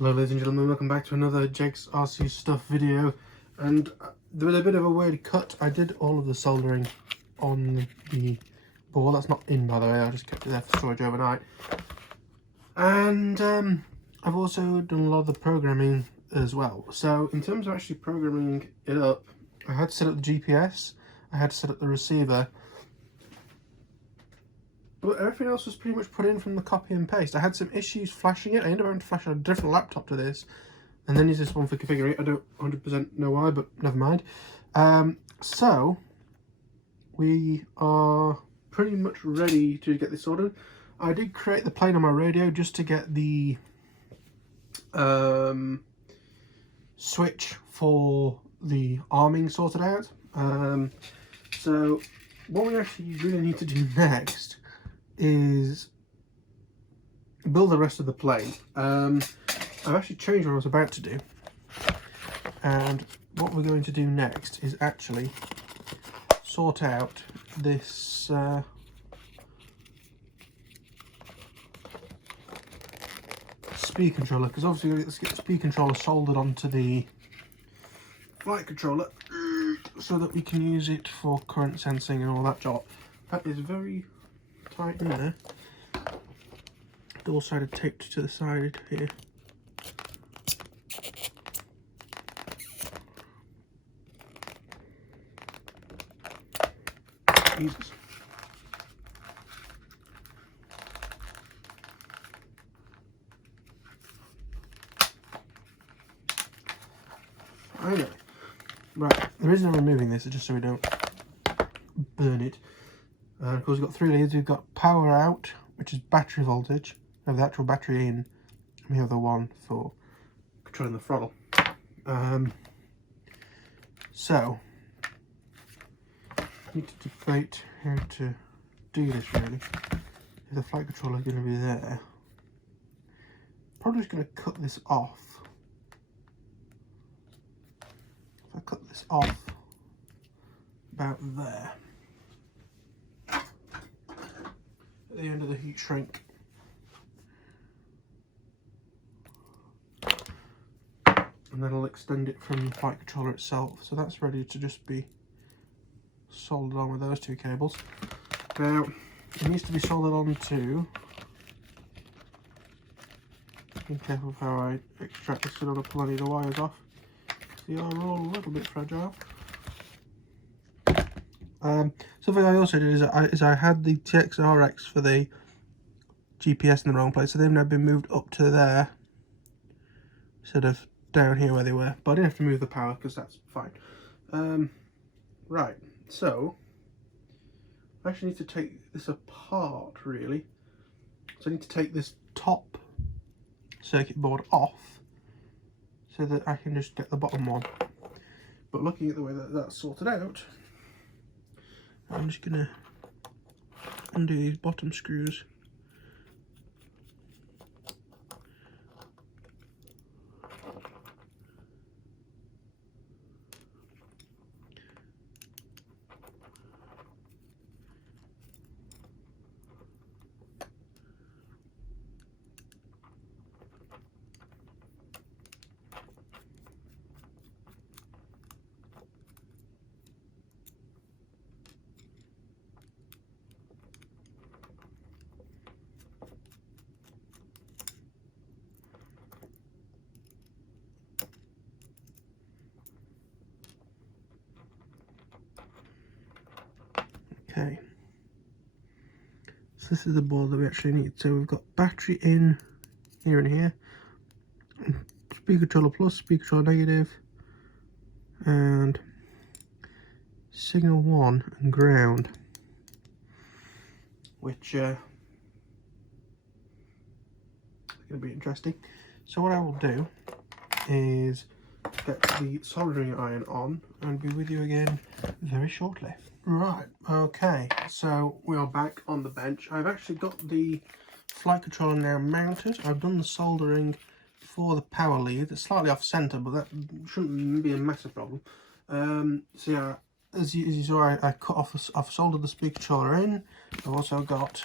Hello ladies and gentlemen, welcome back to another Jake's RC Stuff video. And there was a bit of a weird cut. I did all of the soldering on the board. That's not in, by the way, I just kept it there for storage overnight. And I've also done a lot of the programming as well. So in terms of actually programming it up, I had to set up the GPS, I had to set up the receiver, but everything else was pretty much put in from the copy and paste. I had some issues flashing it. I ended up having to flash a different laptop to this, and then use this one for configuring it. I don't 100% know why, but never mind. So we are pretty much ready to get this sorted. I did create the plane on my radio just to get the switch for the arming sorted out. So what we actually really need to do next is build the rest of the plane. I've actually changed what I was about to do, and what we're going to do next is actually sort out this speed controller, because obviously let's get the speed controller soldered onto the flight controller so that we can use it for current sensing and all that job. That is very tight in there. Double-sided taped to the side here. Jesus. Anyway, right, the reason I'm removing this is just so we don't burn it. Of course, we've got three leads. We've got power out, which is battery voltage. We have the actual battery in. We have the one for controlling the throttle. So, I need to debate how to do this really. If the flight controller is going to be there, probably just going to cut this off. If I cut this off about there, at the end of the heat shrink, and then I'll extend it from the flight controller itself. So that's ready to just be soldered on with those two cables. Now it needs to be soldered on to, be careful of how I extract this so I don't pull any of the wires off. They are all a little bit fragile. Something I also did is I had the TXRX for the GPS in the wrong place, so they've now been moved up to there instead of down here where they were. But I didn't have to move the power because that's fine. Right, so I actually need to take this apart really. So I need to take this top circuit board off so that I can just get the bottom one. But looking at the way that that's sorted out, I'm just going to undo these bottom screws. Okay, so this is the board that we actually need. So we've got battery in here and here, speed controller plus, speed controller negative, and signal 1 and ground, which is going to be interesting. So what I will do is get the soldering iron on and be with you again very shortly. Right, okay, so we are back on the bench. I've actually got the flight controller now mounted. I've done the soldering for the power lead. It's slightly off centre, but that shouldn't be a massive problem. So yeah, as you saw, I cut off, I've soldered the speed controller in. I've also got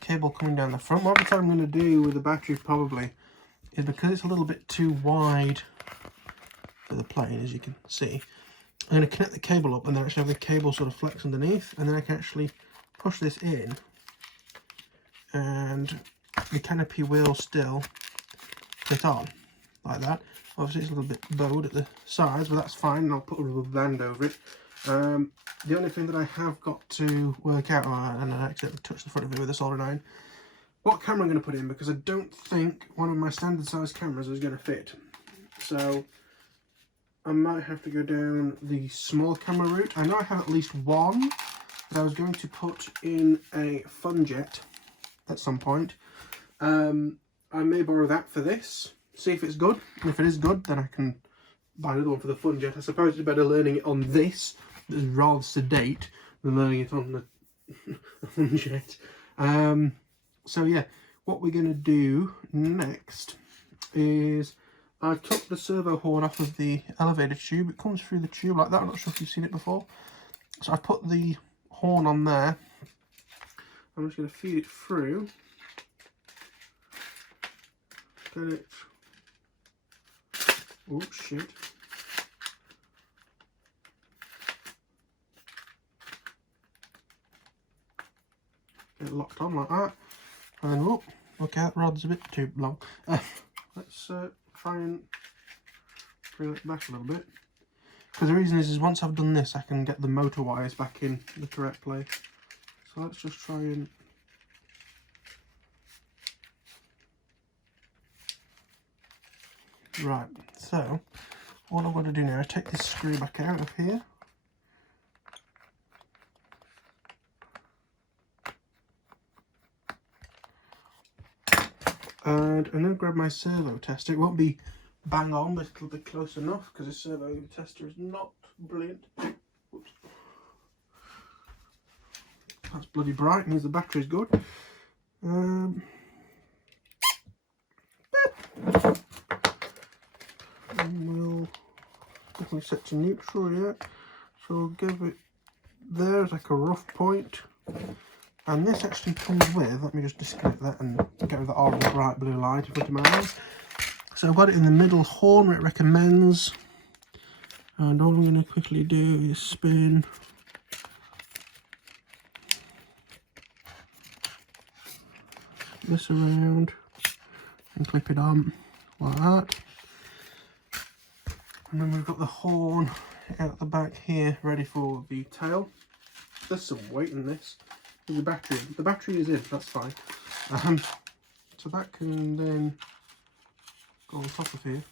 cable coming down the front. What I'm going to do with the battery probably is because it's a little bit too wide for the plane, as you can see. I'm going to connect the cable up and then actually have the cable sort of flex underneath, and then I can actually push this in and the canopy will still fit on like that. Obviously it's a little bit bowed at the sides, but that's fine, and I'll put a rubber band over it. The only thing that I have got to work out, and I accidentally touched the front of it with a soldering iron, what camera I'm going to put in, because I don't think one of my standard size cameras is going to fit. So I might have to go down the small camera route. I know I have at least one that I was going to put in a fun jet at some point. I may borrow that for this, see if it's good, and if it is good then I can buy another one for the fun jet. I suppose it's better learning it on this, that's rather sedate, than learning it on the fun jet. So yeah, what we're going to do next is I took the servo horn off of the elevator tube. It comes through the tube like that. I'm not sure if you've seen it before. So I put the horn on there. I'm just going to feed it through. Get it. Oh shit. Get it locked on like that. And then, oh, okay, that rod's a bit too long. Let's try and bring it back a little bit. Because the reason is once I've done this, I can get the motor wires back in the correct place. So let's just try and... Right, so what I'm going to do now is take this screw back out of here. And I'm going to grab my servo tester. It won't be bang on, but it'll be close enough because the servo tester is not brilliant. Oops. That's bloody bright, means the battery's good. And we'll definitely set to neutral, yeah. So we'll give it there as like a rough point. And this actually comes with, let me just disconnect that and get rid of the orange bright blue light in front of my eyes. So I've got it in the middle horn where it recommends. And all I'm going to quickly do is spin this around and clip it on like that. And then we've got the horn out the back here ready for the tail. There's some weight in this. The battery is in, that's fine. So that can then go on top of here.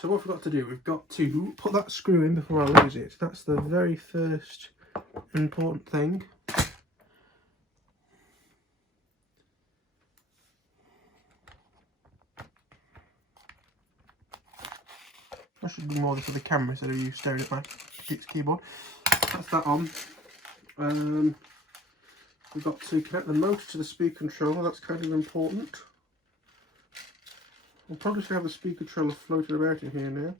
So what we've got to do, we've got to put that screw in before I lose it. That's the very first important thing. I should be more for the camera instead of you staring at my keyboard. That's that on. We've got to connect the motor to the speed controller, that's kind of important. We'll probably have the speed controller floating about in here now.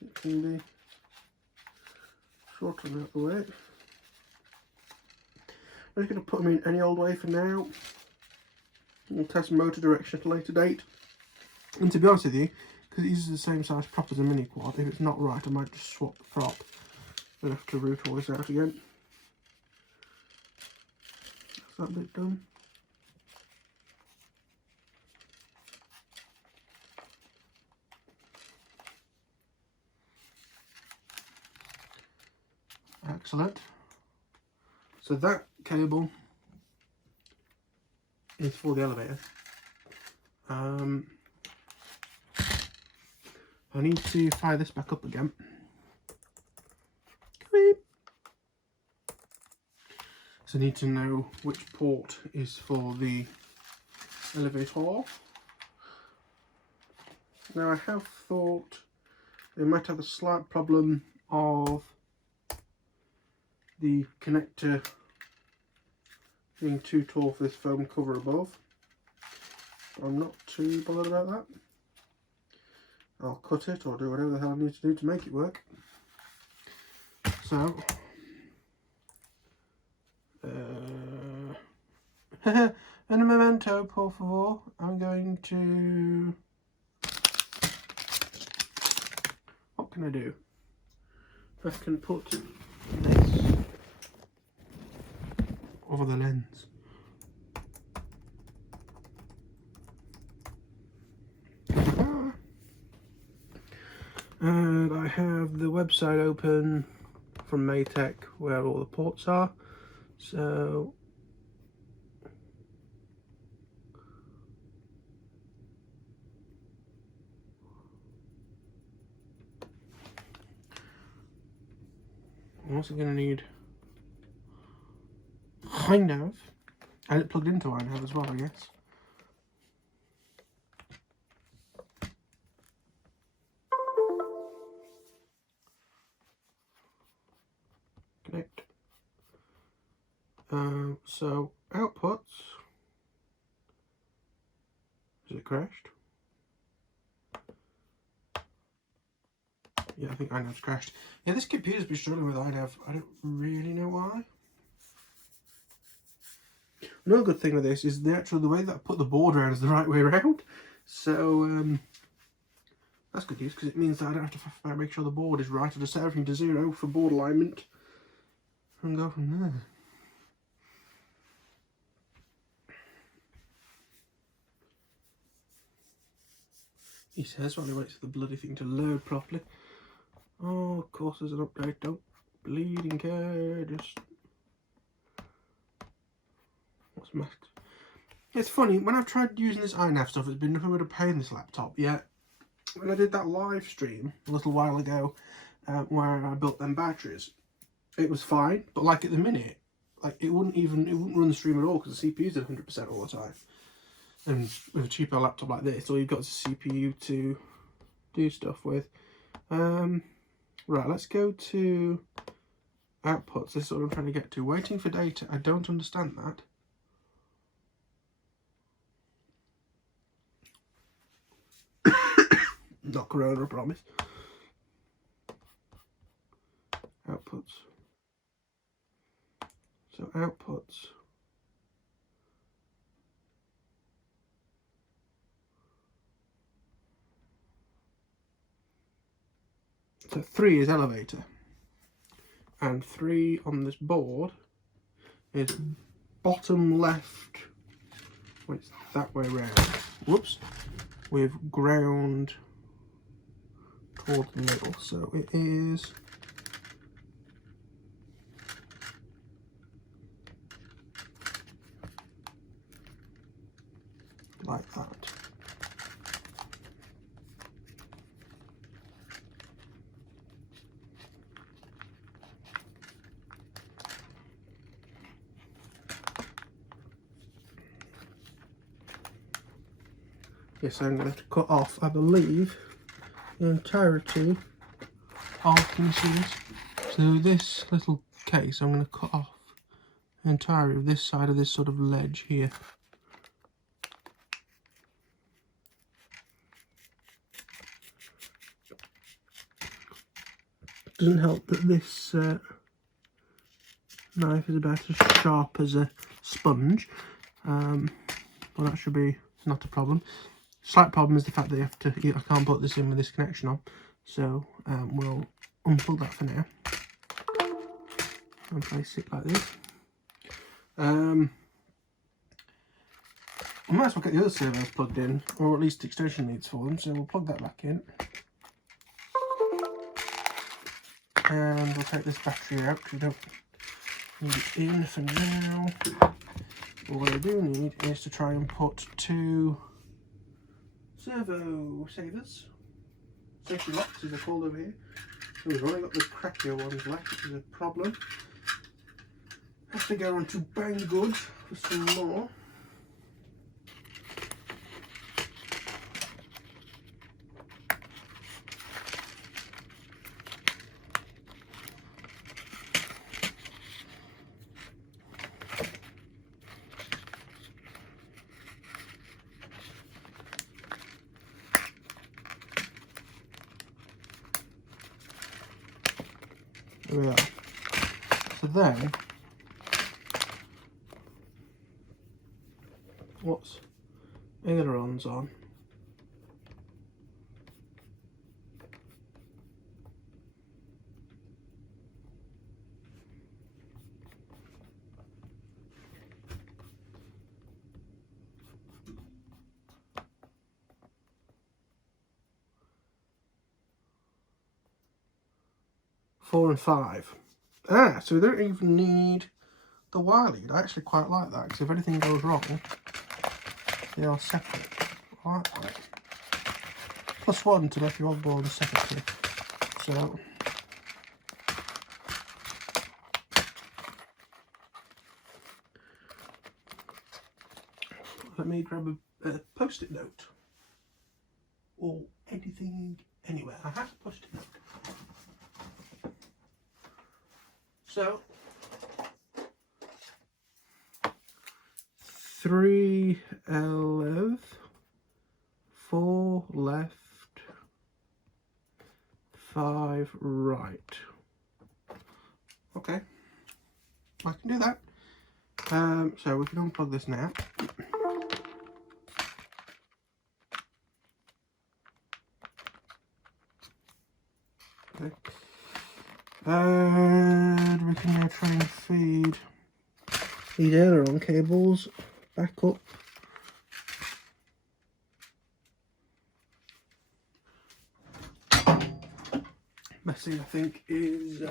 It can be shortened out the way. I'm just going to put them in any old way for now. We'll test motor direction at a later date. And to be honest with you, because it uses the same size prop as a mini quad, if it's not right I might just swap the prop. I'll have to root all this out again. That's that bit done. Excellent. So that cable is for the elevator. I need to fire this back up again. So I need to know which port is for the elevator. Now I have thought they might have a slight problem of the connector being too tall for this foam cover above. I'm not too bothered about that. I'll cut it or do whatever the hell I need to do to make it work. So And a memento, por favor. I'm going to... What can I do? I can put this over the lens. And I have the website open from Maytech where all the ports are. So I'm also going to need iNav, and it plugged into iNav as well, I guess. Connect. So outputs. Is it crashed? Yeah, I think iNav's crashed. Yeah, this computer's been struggling with iNav. I don't really know why. Another good thing with this is the way that I put the board around is the right way around. So that's good news, because it means that I don't have to make sure the board is right. I'll just set everything to 0 for board alignment and go from there. He says while he waits for the bloody thing to load properly. Oh, of course there's an update. Don't bleeding care. Just what's masked? It's funny, when I've tried using this iNav stuff, it's been nothing but a pain in this laptop. Yet when I did that live stream a little while ago, where I built them batteries, it was fine. But like at the minute, like it wouldn't run the stream at all because the CPU's at 100% all the time. And with a cheaper laptop like this, all you've got is a CPU to do stuff with. Right, let's go to outputs. This is what I'm trying to get to. Waiting for data. I don't understand that. Not Corona, I promise. Outputs. So outputs. So 3 is elevator, and 3 on this board is bottom left. Wait, it's that way round. Whoops. With ground toward the middle, so it is like that. Yes, I'm going to have to cut off, I believe, the entirety of, can you see this? So this little case, I'm going to cut off the entirety of this side of this sort of ledge here. Doesn't help that this knife is about as sharp as a sponge, but that should be not a problem. Slight problem is the fact that you have to, I can't put this in with this connection on, so we'll unplug that for now and place it like this. I might as well get the other servos plugged in, or at least extension leads for them, so we'll plug that back in. And we'll take this battery out because we don't need it in for now. But what I do need is to try and put 2 servo savers, safety locks as they're called over here. So we've only got the crackier ones left, which is a problem. Have to go on to Banggood for some more. There we are. So then, ones on. Four and five. So we don't even need the wire lead. I actually quite like that, because if anything goes wrong, they are separate. I like that. +1 to Matthew Ogborne separately. So let me grab a post-it note. Or anything, anywhere. I have a post-it note. So 3 left, 4 left, 5 right. Okay, I can do that. So we can unplug this now. Okay. And we can now try and feed these aileron cables back up. Messy, I think, is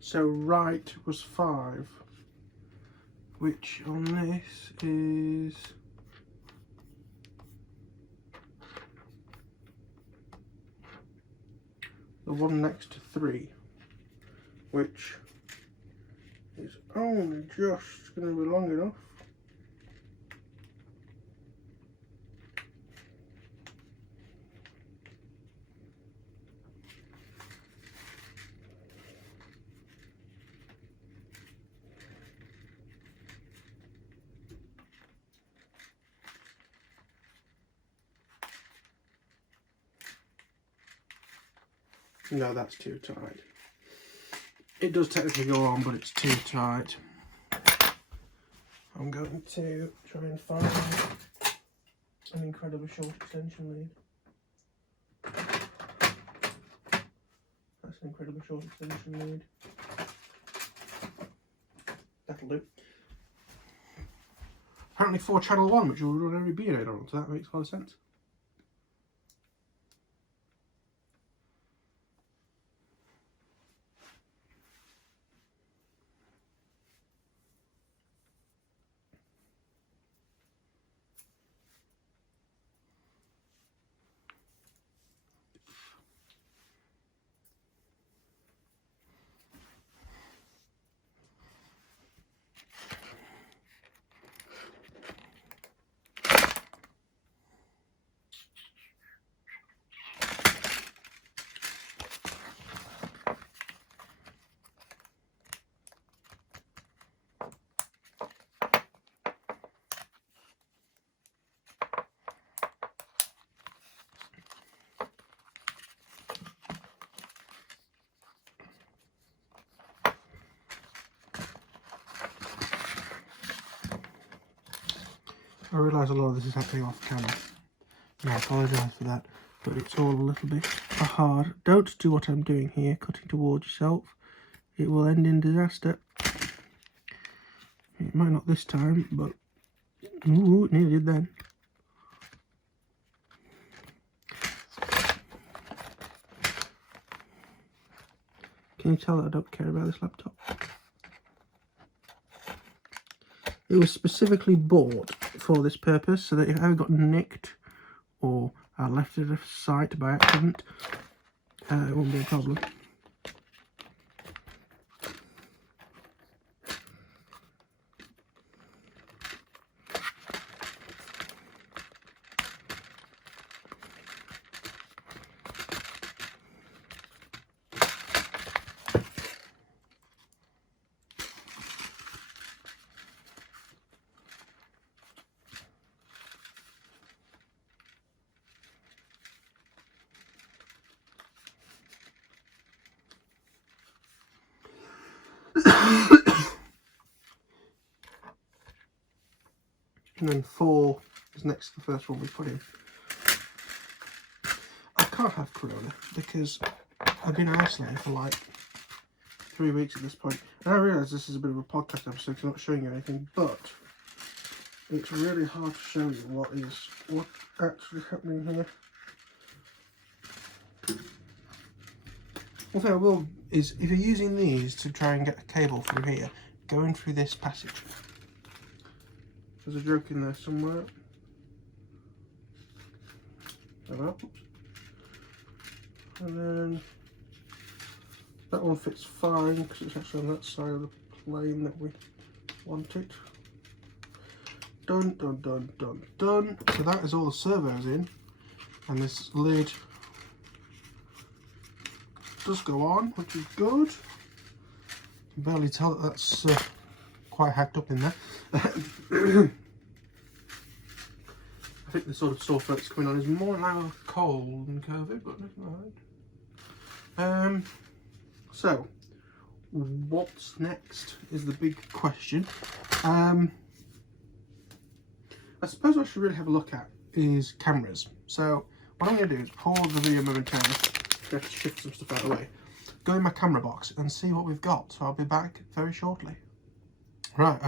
so right was 5, which on this is the one next to 3, which is only just going to be long enough. No, that's too tight. It does technically go on, but it's too tight. I'm going to try and find an incredibly short extension lead. That's an incredibly short extension lead. That'll do. Apparently 4 channel 1, which will run every B-aid on, so that makes a lot of sense. I realise a lot of this is happening off camera, and I apologise for that, but it's all a little bit hard. Don't do what I'm doing here, cutting towards yourself. It will end in disaster. It might not this time, but ooh, it nearly did then. Can you tell that I don't care about this laptop? It was specifically bought for this purpose, so that if I ever got nicked or I left it at a site by accident, it won't be a problem. And then 4 is next to the first one we put in. I can't have Corona because I've been isolated for like 3 weeks at this point. And I realise this is a bit of a podcast episode because I'm not showing you anything, but it's really hard to show you what actually happening here. One thing I will is, if you're using these to try and get a cable through here, going through this passage. There's a joke in there somewhere. And then that one fits fine because it's actually on that side of the plane that we want it. Done, done, done, done, done. So that is all the servos in, and this lid does go on, which is good. You can barely tell that that's quite hacked up in there. I think the sort of sore throat that's coming on is more now cold than COVID, but never mind. So, what's next is the big question. I suppose what I should really have a look at is cameras. So, what I'm going to do is pause the video momentarily. I have to shift some stuff out of the way. Go in my camera box and see what we've got. So I'll be back very shortly. Right.